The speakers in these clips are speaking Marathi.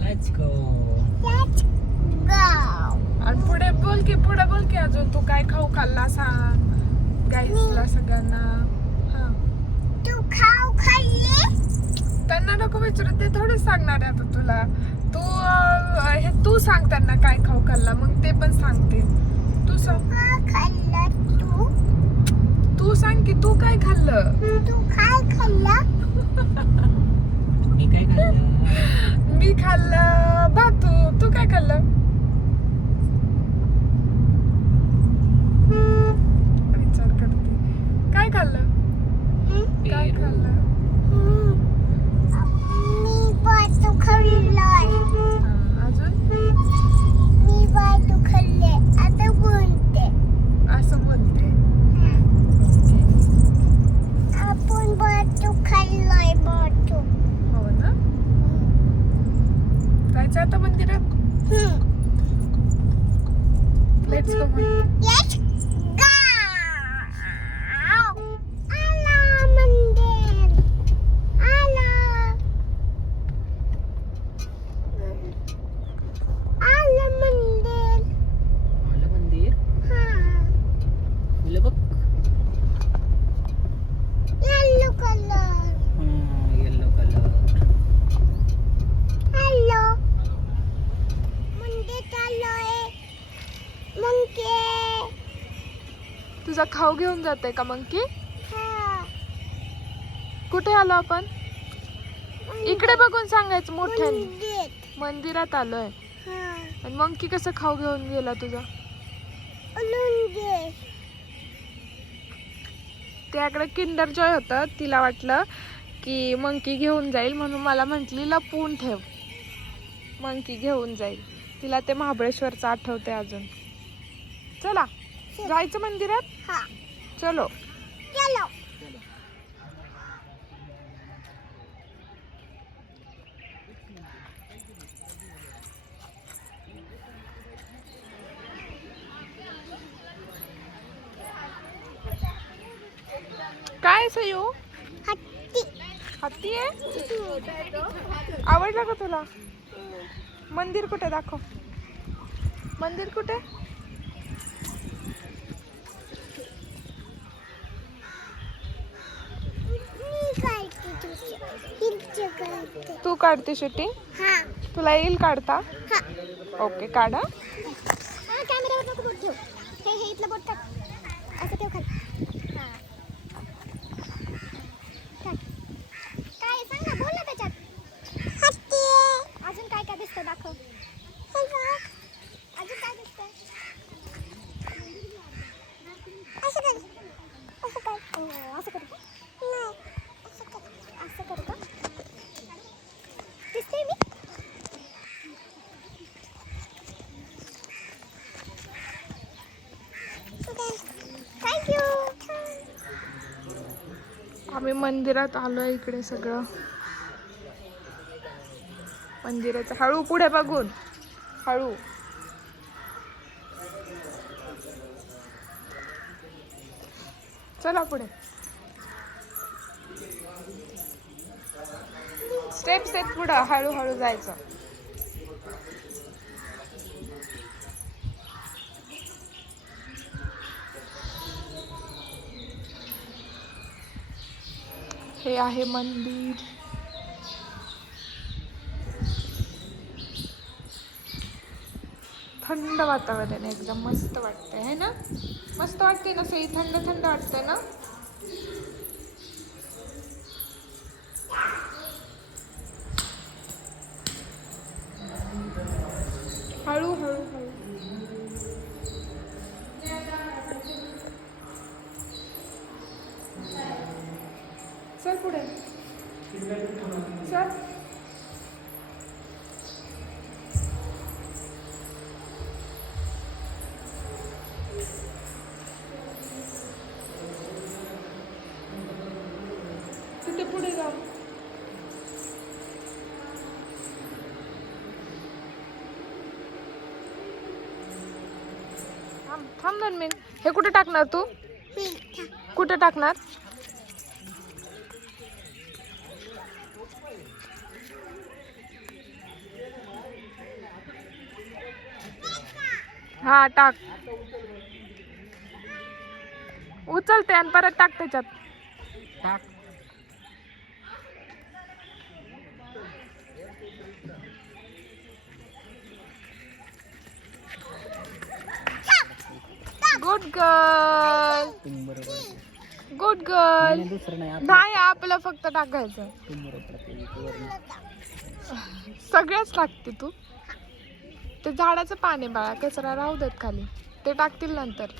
Let's go. आणि पुढे बोल की अजून तू काय खाऊ खाल्ला सांग गाईसला सगळ्यांना. हा तू खाऊ खाल्ले? त्यांना नको विचारत, ते थोडीच सांगणार आहे आता तुला. तू सांग त्यांना काय खाऊ खाल्ला, मग ते पण सांगते. तू सांग. खाल्लं तू? तू सांग की तू काय खाल्लं. तू काय खाल्लं? मी काय खाल्लं? मी खाल्लं भातू. तू काय खाल्लं? विचार करते. काय खाल्लं? काय पेरू. खाल्लं? मी भातू खाल्लाय. हा, अजून मी भातू खाल्ले. आता बोलते. असं बोलते. आपण भातू खाल्लाय. भातू. हो ना. जायचं आता मंदिरात. Let's go. Let's go. आला मंदिर. आला. आला मंदिर. आलं मंदिर. हा. फुलं बघ. Yellow colour. Yellow colour. Hello. मंदिर आलोय. मंके. तुझा खाऊ घेऊन जाते का मंकी? हा. कुठे आलो आपण? इकडे बघून सांगायचं मोठ्याने. मंदिर. मंदिरात आलोय. हा. आणि मंकी कसं खाऊ घेऊन गेला तुझा? मंदिर. त्याकडे किंडर जॉय होतं. तिला वाटलं की मंकी घेऊन जाईल, म्हणून मला म्हटली लपवून ठेव, मंकी घेऊन जाईल. तिला ते महाबळेश्वरचं आठवते अजून. चला जायचं मंदिरात. हा. चलो. चलो. काय सयू? हत्ती. हत्ती आहे? आवडलं का तुला? मंदिर कुठे दाखव. मंदिर कुठे? मी काढते तुझी. हिरची काढते. तू काढते शूटिंग? हा. तुला येईल काढता? हा. ओके काढा. हा, कॅमेऱ्यावर नको बोट ठेव. हे इथलं बोट टाक. असं ठेव खाली. हा. टाक. काय सांग ना, बोल ना त्याच्यात. हत्ती. अजून काय काय दिसतं दाखव. अजून काय दिसतंय? असं कर. असं कर. असं करू का? नाही. असं कर. असं करू का? दिसते मी? थँक्यू. आम्ही मंदिरात आलोय. इकडे सगळं मंदिराचं. हळू पुढे बघून. हळू. चला पुढे. स्टेप पुढं हळूहळू जायचं. हे आहे मंदिर. थंड वातावरण आहे, एकदम मस्त वाटतंय है ना. मस्त वाटते ना सई. थंड थंड वाटतंय ना. हळू हळू हळू. चल पुढे. चल. तिथे पुढे जा. थांब 2 मिनिट. हे कुठे टाकणार तू? कुठे टाकणार? हा टाक. उचलते आणि परत टाक त्याच्यात. टाक. Good girl. तुम्ही बरोबर. Good girl. नाही, दुसरं नाही आपलं. नाही आपलं फक्त टाकायचं. तुम्ही बरोबर ते वरून. सगळ्याच टाकते तू. ते झाडाचं पाणी बाळा, कचरा राहू देत खाली, ते टाकतील नंतर.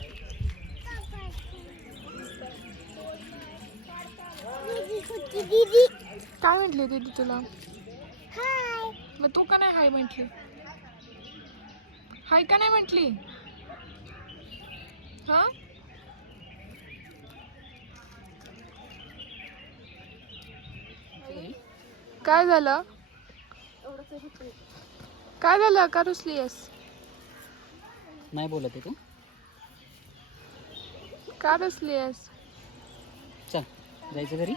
दीदी काय म्हटली दीदी तुला? हाय. मग तू का नाही हाय म्हटली? हाय का नाही म्हटली? हा काय झालं? काय झालं का रुसलीयस? नाही बोलत आहे तू. का रुसलीयस? चल जायचं घरी.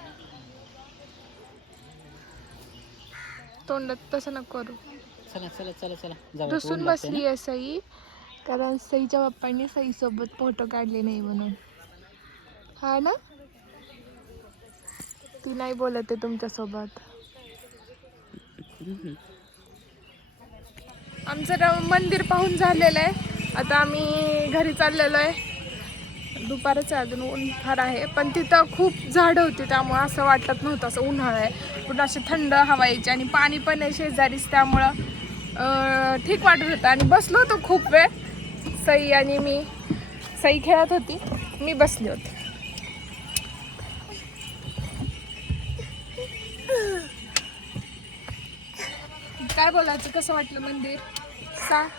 तोंडात तसं नको करू. चला चला चला चला जाऊ. रुसून बसली आहे सई, कारण सईच्या पप्पांनी सई सोबत फोटो काढले नाही म्हणून. हा ना, ती नाही बोलत आहे तुमच्या सोबत. आमचं मंदिर पाहून झालेलं आहे. आता आम्ही घरी चाललेलो आहे. दुपारच अजून ऊन फार आहे, पण तिथं खूप झाडं होती त्यामुळं असं वाटत नव्हतं असं उन्हाळा आहे. पुन्हा अशी थंड हवा यायची आणि पाणी पण आहे शेजारीच, त्यामुळं ठीक वाटत होतं. आणि बसलो होतो खूप वेळ, सई आणि मी. सई खेळत होती, मी बसली होती. काय बोलायचं, कसं वाटलं मंदिर? सांग,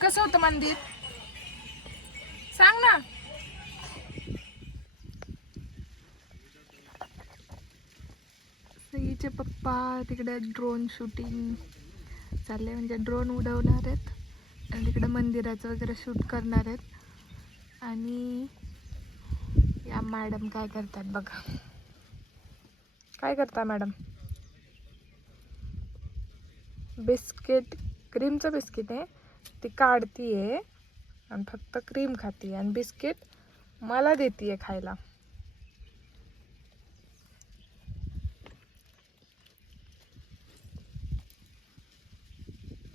कसं होतं मंदिर? सांग ना. सईचे पप्पा तिकडे ड्रोन शूटिंग चालले, म्हणजे ड्रोन उडवणार आहेत आणि तिकडे मंदिराचं वगैरे शूट करणार आहेत. आणि या मॅडम काय करतात बघा. काय करता मॅडम? बिस्किट, क्रीमचं बिस्किट आहे, ती काढतीये आणि फक्त क्रीम खाती आणि बिस्किट मला देतीये खायला.